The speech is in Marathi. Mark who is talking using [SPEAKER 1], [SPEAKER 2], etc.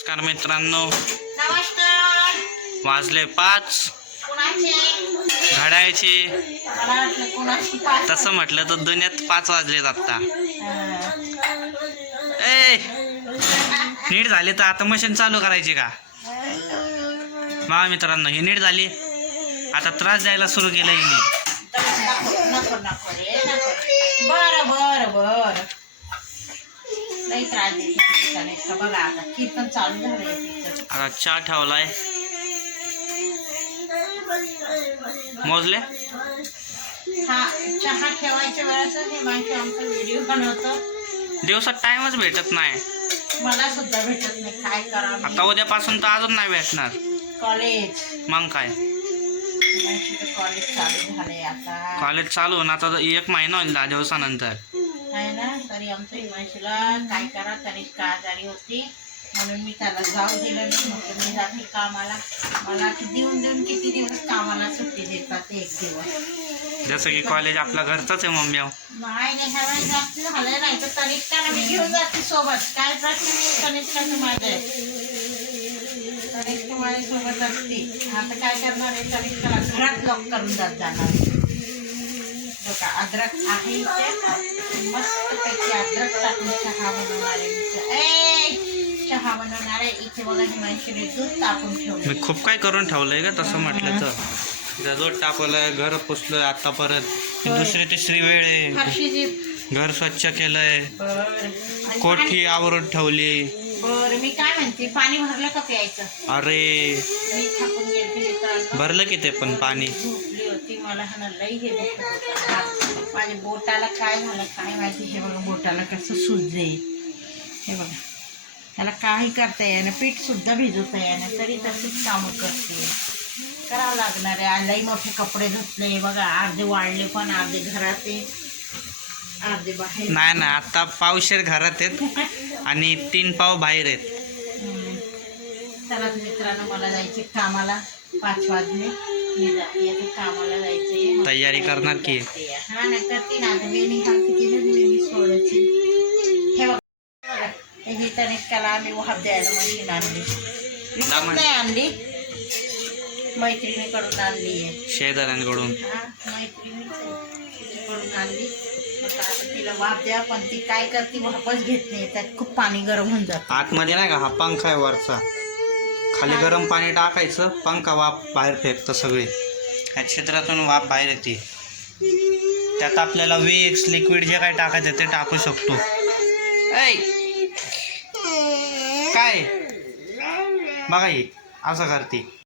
[SPEAKER 1] नमस्कार मित्रांनो.
[SPEAKER 2] नमस्कार.
[SPEAKER 1] वाजले पाच. घड्याळचे.
[SPEAKER 2] पाच.
[SPEAKER 1] तसं म्हटलं तर दुनियात पाच वाजलेत आत्ता. ए नीट झाली तर आता मशीन चालू करायची का? मा मित्रांनो ही नीट झाली. आता त्रास द्यायला सुरू केलं हिने.
[SPEAKER 2] बर बर बर. त्रास देते गणेश का बघा आता कीर्तन चालू झालंय तिचं.
[SPEAKER 1] आता चहा ठेवलाय. मोजले?
[SPEAKER 2] हा चहा ठेवायच्या वेळेस हे माहिती आमचा व्हिडिओ बनवतो.
[SPEAKER 1] दिवसात टाइमच भेटत नाही.
[SPEAKER 2] मला सुद्धा भेटत नाही. काय करावं?
[SPEAKER 1] आता उद्यापासून तर अजून नाही भेटणार.
[SPEAKER 2] कॉलेज
[SPEAKER 1] मग काय?
[SPEAKER 2] कॉलेज चालू झालंय आता.
[SPEAKER 1] कॉलेज चालू आता एक महिना होईल दहा दिवसानंतर.
[SPEAKER 2] आहे ना? तरी आमच्या हिमांशीला काय करा तनिष्का आजारी होती. म्हणून मी त्याला जाऊ दिलं नाही. म्हटलं मी जाते कामाला मला देऊन देऊन किती दिवस कामाला सुट्टी देतात एक दिवस.
[SPEAKER 1] जसं की कॉलेज आपल्या घरचंच आहे मम्मी
[SPEAKER 2] नाही नाही ह्या वेळेस जास्त झालं नाही तर तनिष्काला मी घेऊन जाते सोबत. काय प्रश्न नाही तनिष्काचं माझं आहे. तनिष्का सोबत असते. आता काय करणार आहे? तनिष्काला घरात लॉक करून जात जाणार बघा अद्रक आहे मस्त अद्रक टाकून चहा बनवणार आहे चहा बनवणार आहे. इथे बघा हिमांशीने दूध टाकून ठेवलं
[SPEAKER 1] मी खूप काय करून ठेवलंय का तसं म्हटलं तर. जजोट टाकवलंय घर पुसलंय आता परत दुसरी तिसरी वेळ आहे. घर स्वच्छ केलंय. कोठी आवरून ठेवली.
[SPEAKER 2] बर मी काय म्हणते पाणी भरलं का प्यायचं?
[SPEAKER 1] अरे. भरलं की ते पण पाणी.
[SPEAKER 2] होती मला हा लई हे. माझ्या बोटाला काय झालं? काय माहिती? हे बघा बोटाला कसं सुजले हे बघा. त्याला काही करता येणं पीठ सुद्धा भिजवता येणं तरी तशीच कामं करते. करावं लागणार आहे. लई मोठे कपडे धुतले. बघा अर्धे वाढले पण अर्धे घरात आहे अर्धे बाहेर
[SPEAKER 1] नाही ना आता पावशेर घरात आहेत आणि तीन पाव बाहेर आहेत.
[SPEAKER 2] चला तर मित्रांनो मला जायचे कामाला. पाच वाजले. मी कामाला
[SPEAKER 1] तयारी करणार की?
[SPEAKER 2] हा ना करते ना. आता वेणी घालते की नाही वेणी सोडायची. हे बघा. बघा, हे ही तनिष्काला आम्ही वाहप द्यायला मशीन आणली. विकत
[SPEAKER 1] दामन.
[SPEAKER 2] नाही आणली. मैत्रिणीकडून आणली आहे.
[SPEAKER 1] शेजाऱ्यांकडून.
[SPEAKER 2] हा आणली. आता तिला वाफ द्या पण ती काय करते वापस घेत नाही. त्यात खूप पाणी गरम होऊन जातं.
[SPEAKER 1] आतमध्ये नाही का हा पंखा आहे वरचा. खाली गरम पाणी टाकायचं पंखा वाफ बाहेर फेकतं सगळे. ह्या क्षेत्रातून वाफ बाहेर येते. त्यात आपल्याला वेक्स लिक्विड जे काय टाकायचं ते टाकू शकतो. ऐ! काय? बघा ही असं करते.